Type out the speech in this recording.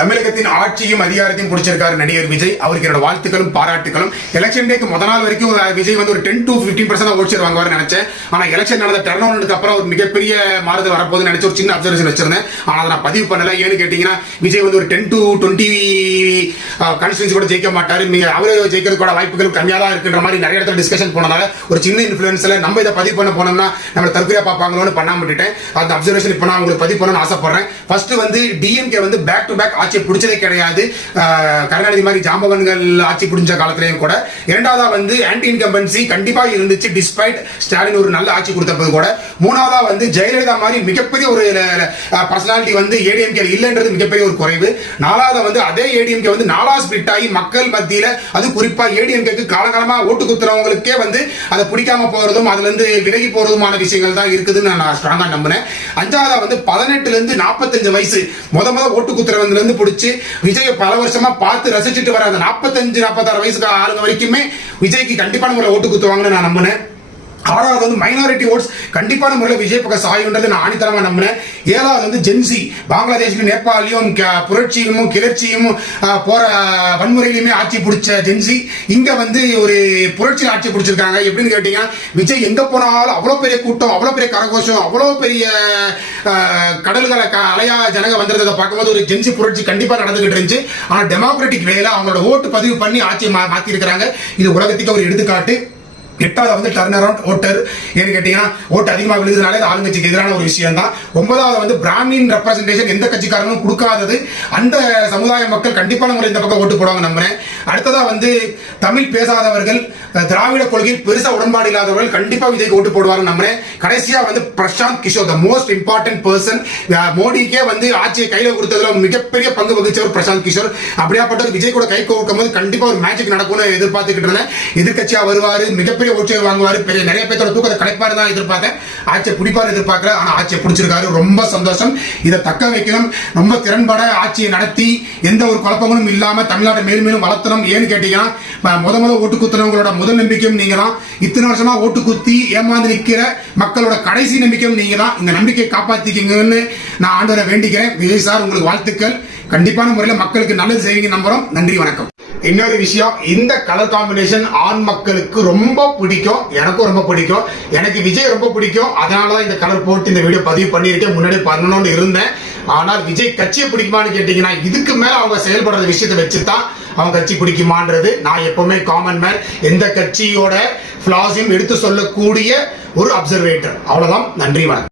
தமிழகத்தின் ஆட்சியும் அதிகாரத்தையும் பிடிச்சிருக்காரு நடிகர் விஜய். அவருக்கு என்னோட வாழ்த்துக்களும் பாராட்டுகளும். எலெக்ஷன் டேக்கு முதல் நாள் வரைக்கும் விஜய் வந்து ஒரு 10 to 15% ஓட்ஸ் வாங்குவார் நினைச்சேன். ஆனா எலெக்ஷன் நடந்த டர்ன் ஆனதுக்கு அப்புறம் ஒரு மிகப்பெரிய மாறுதல் வரப்போகுது நினைச்சு ஒரு சின்ன அப்சர்வேஷன் வச்சிருந்தேன். ஆனா அதை நான் பதிவு பண்ணல. ஏன்னு கேட்டீங்கன்னா விஜய் வந்து ஒரு 10 to 20 கான்ஸ்டிட்யூன்சி கூட ஜெயிக்க மாட்டாரு. அவரு ஜெயிக்கிறது கூட வாய்ப்புகள் கம்மியா தான் இருக்குன்ற மாதிரி நிறைய இடத்துல டிஸ்கஷன் போனதால ஒரு சின்ன இன்ஃபுளுன்ஸ்ல நம்ம இதை பதிவு பண்ண போனோம்னா நம்ம தற்கொலையா பார்ப்பாங்களோன்னு பண்ணாம விட்டுட்டேன். அந்த அப்சர்வேஷன் இப்ப நான் உங்களுக்கு பதிவு பண்ணணும்னு ஆசைப்படுறேன். ஃபர்ஸ்ட் வந்து டிஎம்கே வந்து பேக் டு பேக் ஆட்சி பிடிச்சதே கிடையாது. கருணாநிதி மாதிரி ஜாம்பவன்கள் ஆட்சி பிடிச்ச காலத்திலேயும் கூட. இரண்டாவதா வந்து ஆன்டி இன்கம்பன்சி கண்டிப்பா இருந்துச்சு டிஸ்பைட் ஸ்டாலின் ஒரு நல்ல ஆட்சி கொடுத்தப்பது கூட. மூணாவதா வந்து ஜெயலலிதா மாதிரி மிகப்பெரிய ஒரு பர்சனாலிட்டி வந்து ஏடிஎம்கே இல்லைன்றது மிகப்பெரிய ஒரு குறைவு. நாலாவதா வந்து அதே ஏடிஎம்கே வந்து நாலா ஸ்பிளிட் ஆகி மக்கள் மத்தியில அது குறிப்பா ஏடிஎம்கேக்கு காலகாலமா ஓட்டு குத்துறவங்களுக்கே வந்து அதை பிடிக்காம போறதும் அதுல இருந்து விலகி போறதுமான விஷயங்கள் தான் இருக்குதுன்னு நான் ஸ்ட்ராங்கா நம்பினேன். அஞ்சாவதா வந்து 18 இருந்து 45 வயசு முத ஓட்டு குத்துறவங்க இருந்து பிடிச்சி விஜய் பல வருஷமா பார்த்து ரசிச்சுட்டு வர அந்த 45 46 வயசுக்கு ஆளுங்க வரைக்குமே விஜய்க்கு கண்டிப்பான முறையில் ஓட்டு குத்துவாங்கன்னு நான் நம்பினேன். ஆறாவது வந்து மைனாரிட்டி ஓட்ஸ் கண்டிப்பான முறையில் விஜய் பக்கம் சாயுன்றது நான் ஆணித்தரமா நம்பினேன். ஏழாவது வந்து ஜென்சி பங்களாதேஷ்லையும் நேபாளிலும் புரட்சியும் கிளர்ச்சியும் போற வன்முறையிலுமே ஆட்சி பிடிச்ச ஜென்சி இங்க வந்து ஒரு புரட்சியில் ஆட்சி பிடிச்சிருக்காங்க. எப்படின்னு கேட்டீங்கன்னா விஜய் எங்க போனாலும் அவ்வளவு பெரிய கூட்டம், அவ்வளவு பெரிய கரகோஷம், அவ்வளவு பெரிய கடல்களை அலையா ஜனங்க வந்திருந்ததை பார்க்கும்போது ஒரு ஜென்சி புரட்சி கண்டிப்பா நடந்துகிட்டு இருந்துச்சு. ஆனா டெமோக்ராட்டிக் வேல அவங்களோட ஓட்டு பதிவு பண்ணி ஆட்சியை மாத்தி இருக்கிறாங்க. இது உலகத்துக்கு ஒரு எடுத்துக்காட்டு. எட்டாவது வந்து டர்ன் அரவுண்ட் ஓட்டர். ஏன்னு கேட்டீங்கன்னா ஓட்டு அதிகமாக விழுதுனாலே ஆளுங்கட்சிக்கு எதிரான ஒரு விஷயம் தான். ஒன்பதாவது வந்து பிராமின் ரெப்ரசன்டேஷன் எந்த கட்சிக்காரனும் கொடுக்காதது. அந்த சமுதாய மக்கள் கண்டிப்பான முறை இந்த பக்கம் ஓட்டு போடுவாங்க நம்புறேன். அடுத்ததா வந்து தமிழ் பேசாதவர்கள், திராவிட கொள்கையில் பெருசா உடன்பாடு இல்லாதவர்கள் கண்டிப்பா விஜய்க்கு ஓட்டு போடுவாங்க நம்புறேன். கடைசியா வந்து Prashant Kishor, the most important person. மோடிக்கே வந்து ஆட்சியை கையில கொடுத்ததுல மிகப்பெரிய பங்கு வகிச்சவர் பிரசாந்த் கிஷோர். அப்படியாப்பட்ட விஜய் கூட கை கோர்க்கும் போது கண்டிப்பா ஒரு மேஜிக் நடக்கும்னு எதிர்பார்த்துக்கிட்டு இருந்தேன். எதிர்கட்சியா வருவாரு, மிகப்பெரிய ஓட்டுகள் வாங்குவாரு, பெரிய நிறைய பேரோட தூக்கத்தை கலைப்பாரு தான் எதிர்பார்த்தேன். ஆட்சியை பிடிப்பாரு எதிர்பார்க்கல. ஆனா ஆட்சியை பிடிச்சிருக்காரு, ரொம்ப சந்தோஷம். இதை தக்க வைக்கணும். ரொம்ப திறன்பட ஆட்சியை நடத்தி எந்த ஒரு குழப்பங்களும் இல்லாம தமிழ்நாட்டை மேலும் மேலும் வளர்த்தணும். ஏன்னு கேட்டீங்கன்னா முத ஓட்டு குத்துறவங்களோட முதல் நம்பிக்கையும் நீங்க தான். இத்தனை வருஷமா ஓட்டு குத்தி ஏமாந்து நிக்கிற மக்களோட கடைசி நம்பிக்கையும் நீங்க தான். இந்த நம்பிக்கையை காப்பாத்திக்கீங்கன்னு நான் ஆண்டவரை வேண்டிக்கிறேன். விஜய் சார், உங்களுக்கு வாழ்த்துக்கள். கண்டிப்பான முறையில் மக்களுக்கு நல்லது செய்வீங்க நம்புறோம். நன்றி, வணக்கம். இன்னொரு விஷயம், இந்த கலர் காம்பினேஷன் ஆண் மக்களுக்கு ரொம்ப பிடிக்கும். எனக்கும் ரொம்ப பிடிக்கும். எனக்கு விஜய் ரொம்ப பிடிக்கும். அதனாலதான் இந்த கலர் போட்டு இந்த வீடியோ பதிவு பண்ணியிருக்கேன். முன்னாடி பண்ணணும்னு இருந்தேன். ஆனால் விஜய் கட்சியை பிடிக்குமான்னு கேட்டீங்கன்னா இதுக்கு மேல அவங்க செயல்படுற விஷயத்தை வச்சுதான் அவங்க கட்சி பிடிக்குமான்றது. நான் எப்பவுமே காமன் மேன், எந்த கட்சியோட பிளாஸையும் எடுத்து சொல்லக்கூடிய ஒரு அப்சர்வேட்டர். அவ்வளவுதான். நன்றி, வணக்கம்.